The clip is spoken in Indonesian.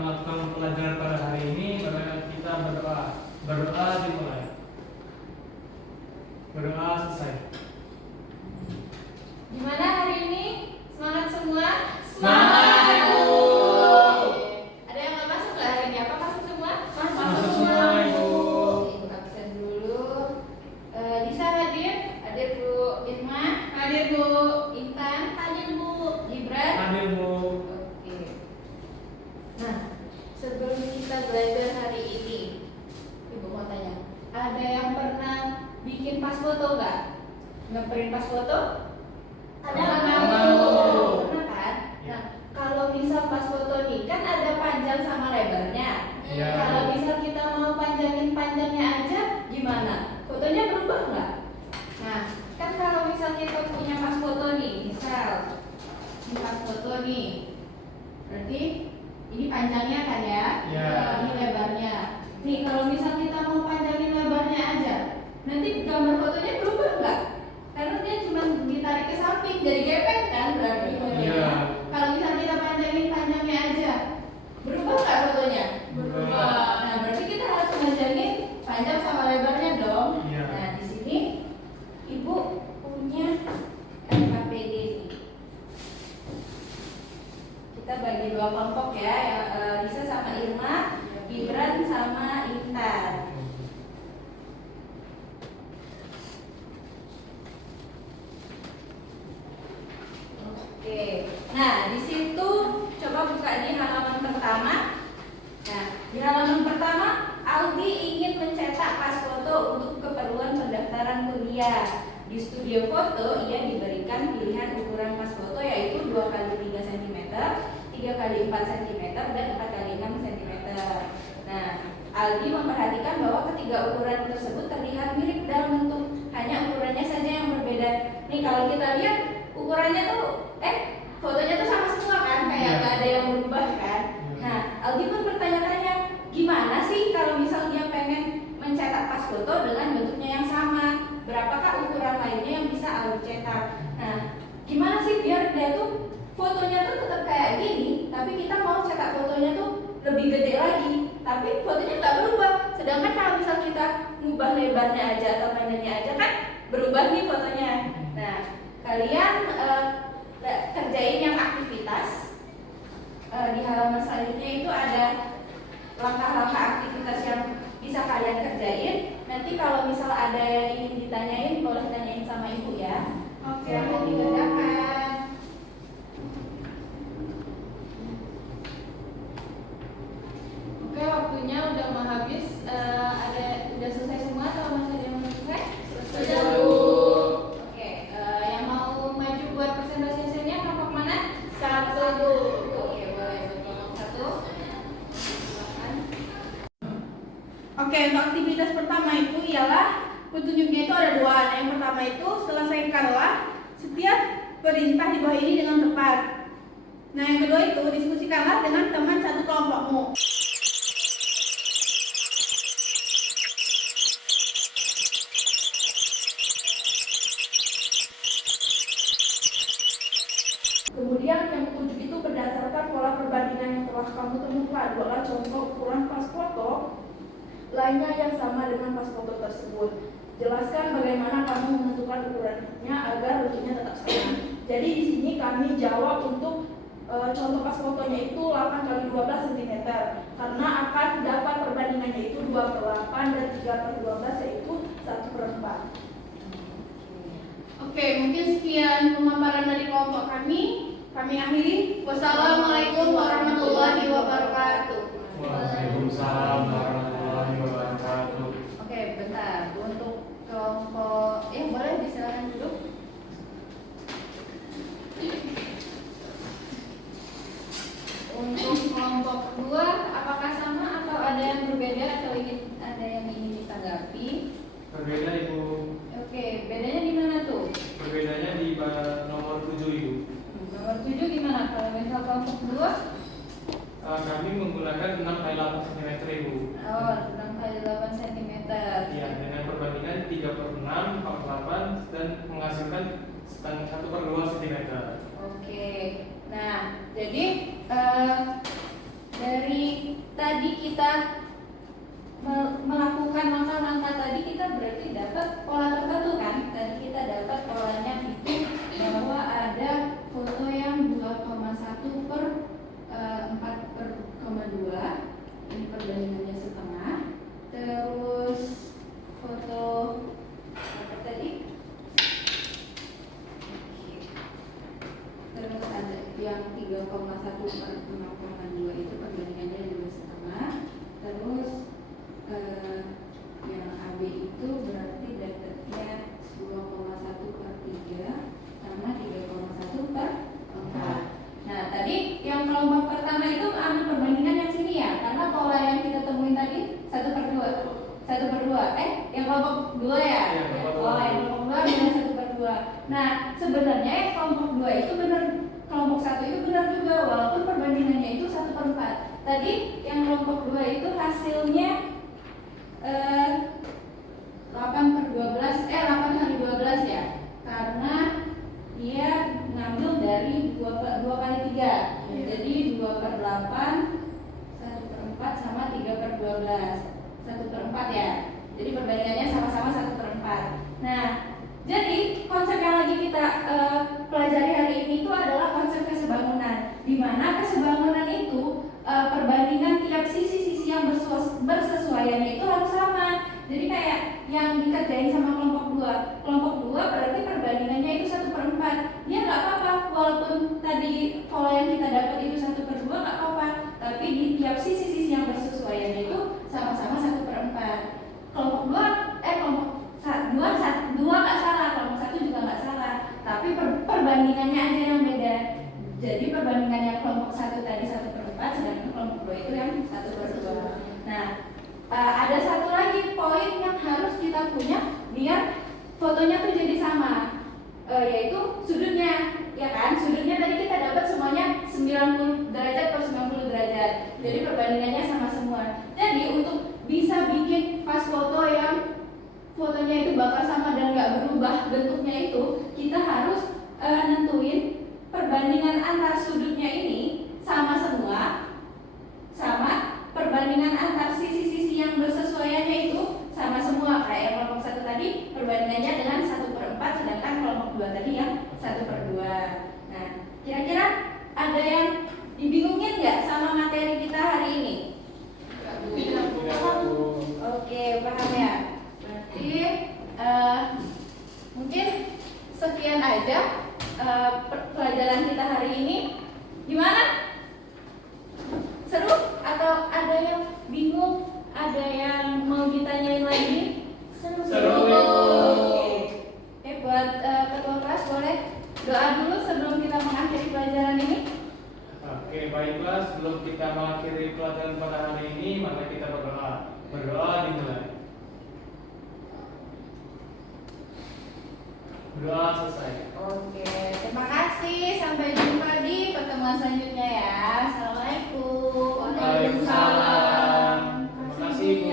melakukan pelajaran pada hari ini, maka kita berdoa. Berdoa dimulai. Berdoa selesai. Gimana hari ini? Semangat semua? Semangat, Ibu. Ada yang nggak masuk nggak hari ini? Apa masuk semua? Masuk semua, Ibu. Ibu absen dulu. Lisa hadir? Hadir Bu Irma? Hadir Bu Intan? Hadir Bu Gibran? Hadir, Bu. Oke. Nah, sebelum kita belajar hari ini, Ibu mau tanya, ada yang pernah bikin pas foto nggak? Ngeprint pas foto? Ada nggak? Pernah kan? Nah, kalau misal pas foto nih kan ada panjang sama lebarnya. Iya. Kalau misal kita mau panjangin panjangnya aja, gimana? Fotonya berubah nggak? Nah, kan kalau misal kita punya pas foto nih, misal ini pas foto nih, berarti ini panjangnya kan ya? Iya. Ini lebarnya. Nih, kalau misal kita mau panjangin lebarnya aja, nanti gambar fotonya berubah nggak? Karena dia cuma ditarik ke samping, jadi gepeng kan berarti fotonya. Iya. Kalau misal kita panjangin panjangnya aja, berubah nggak fotonya? Berubah. Nah, berarti kita harus panjangin panjang sama lebarnya dong. Iya. Nah, di sini Ibu punya NKPD nih. Kita bagi dua kelompok ya, yang Lisa sama Irma, Gibran sama Intan. Oke, nah di situ coba buka di halaman pertama. Nah, di halaman pertama Aldi ingin mencetak pas foto untuk keperluan pendaftaran kuliah. Di studio foto ia diberikan pilihan ukuran pas foto yaitu 2 x 3 cm, 3 x 4 cm, dan 4 x 6 cm. Nah, Aldi memperhatikan bahwa ketiga ukuran tersebut terlihat mirip dalam bentuk, hanya ukurannya saja yang berbeda. Nih kalau kita lihat ukurannya tuh fotonya tuh sama semua kan, kayak nggak ada yang berubah kan. Nah, Aldi pun bertanya-tanya, gimana sih kalau misal dia pengen mencetak pas foto dengan bentuknya yang sama, berapakah ukuran lainnya yang bisa Aldi cetak. Nah, gimana sih biar dia tuh fotonya tuh tetap kayak gini, tapi kita mau cetak fotonya tuh lebih gede lagi, tapi fotonya nggak berubah. Sedangkan kalau misal kita ngubah lebarnya aja atau panjangnya aja kan berubah nih fotonya. Nah, kalian kerjain yang aktivitas. Di halaman selanjutnya itu ada langkah-langkah aktivitas yang bisa kalian kerjain. Nanti kalau misal ada yang ingin ditanyain, boleh tanyain sama ibu ya. Oke. Silahkan dikerjakan. Oke, waktunya udah mau habis. Udah selesai semua atau masih ada yang belum selesai? Sudah, Bu. Oke, yang mau maju buat presentasinya kelompok mana? Satu, Bu. Oke, boleh kelompok 1. Silakan. Oke, untuk aktivitas pertama itu ialah petunjuknya itu ada 2. Yang pertama itu selesaikanlah setiap perintah di bawah ini dengan tepat. Nah, yang kedua itu diskusikanlah dengan teman satu kelompokmu. Kemudian yang petunjuk itu berdasarkan pola perbandingan yang telah kamu temukan. Buatlah contoh ukuran pas foto lainnya yang sama dengan pas foto tersebut. Jelaskan bagaimana kamu menentukan ukurannya agar bentuknya tetap sama. Jadi di sini kami jawab untuk contoh pas fotonya itu 8 x 12 cm karena akan dapat perbandingannya itu 2/8 dan 3/12 yaitu 1/4. Oke, mungkin sekian pemaparan dari kelompok kami. Kami akhiri. Wassalamualaikum warahmatullahi wabarakatuh. Waalaikumsalam warahmatullahi wabarakatuh. Oke, bentar. Untuk kelompok boleh disilakan duduk. Untuk kelompok 2, apakah sama atau ada yang berbeda atau ada yang ingin ditanggapi? Berbeda, Ibu. Oke, bedanya di mana tuh? Berbedanya di nomor 7, Ibu. Nomor 7 gimana? Kalau misal kelompok 2? Kami menggunakan 6 x 8 cm, Ibu. Oh, 6 x 8 cm. Iya, dengan perbandingan 3/6, 4/8 dan menghasilkan 1/2 cm. Oke. Nah, jadi dari kita melakukan langkah-langkah tadi, kita berarti dapat pola tertentu kan. Tadi kita dapat polanya itu bahwa ada foto yang 2,1 per 4/2, ini perbandingannya setengah. Terus foto apa tadi? Terus ada yang 3,1 per 6,2 itu perbandingannya 2,5. Terus yang AB itu berarti dapatnya 2,1 per 3 sama 3,1 per 4. Nah tadi yang kelompok pertama itu ambil perbandingan yang sini ya, karena pola yang kita temuin tadi 1/2 yang kelompok 2 ya. Oh, yang kelompok 2 benar 1/2. Nah sebenarnya yang kelompok 2 itu benar, kelompok 1 itu benar juga, walaupun perbandingannya itu 1/4. Tadi yang kelompok 2 itu hasilnya 8/12 ya, karena dia ngambil dari 2 kali 3. Jadi 2/8, 1/4 sama 3/12, 1/4 ya. Jadi perbandingannya sama-sama 1/4. Nah, jadi konsep yang lagi kita pelajari hari ini itu adalah konsep kesebangunan, di mana kesebangunan itu perbandingan tiap sisi-sisi yang bersesuaiannya itu harus sama. Jadi kayak yang dikerjain sama kelompok 2. Kelompok 2 berarti perbandingannya itu 1/4. Dia nggak apa-apa, walaupun tadi pola yang kita dapat itu 1/2 nggak apa-apa. Tapi di tiap sisi-sisi yang bersesuaiannya itu sama-sama 1/4. Kelompok 2 nggak salah, kelompok 1 juga nggak salah. Tapi perbandingannya aja yang beda. Jadi perbandingannya kelompok 1 tadi 1/4, sedangkan kelompok 2 itu yang 1/2. Nah, ada satu lagi poin yang harus kita punya biar fotonya tuh jadi sama, yaitu sudutnya, ya kan? Sudutnya tadi kita dapat semuanya 90 derajat per 90 derajat. Jadi perbandingannya sama semua. Jadi untuk bisa bikin pas foto yang fotonya itu bakal sama dan nggak berubah bentuknya itu, kita harus nentuin perbandingan antar sudutnya ini sama semua, sama perbandingan antar sisi-sisi yang bersesuaiannya itu sama semua. Kayak yang kelompok 1 tadi perbandingannya dengan 1/4, sedangkan kelompok 2 tadi yang 1/2. Nah, kira-kira ada yang dibingungin nggak sama materi kita hari ini? Oke, paham ya? Berarti mungkin sekian aja pelajaran kita hari ini. Gimana? Seru? Atau ada yang bingung? Ada yang mau ditanyain lagi? Seru. Oke, buat ketua kelas boleh doa dulu sebelum kita mengakhiri pelajaran ini. Oke, baiklah, sebelum kita mengakhiri pelajaran pada hari ini, maka kita berdoa. Berdoa dimulai. Berdoa selesai. Oke, terima kasih. Sampai jumpa di pertemuan selanjutnya ya. Assalamualaikum. Waalaikumsalam. Terima kasih, Bu.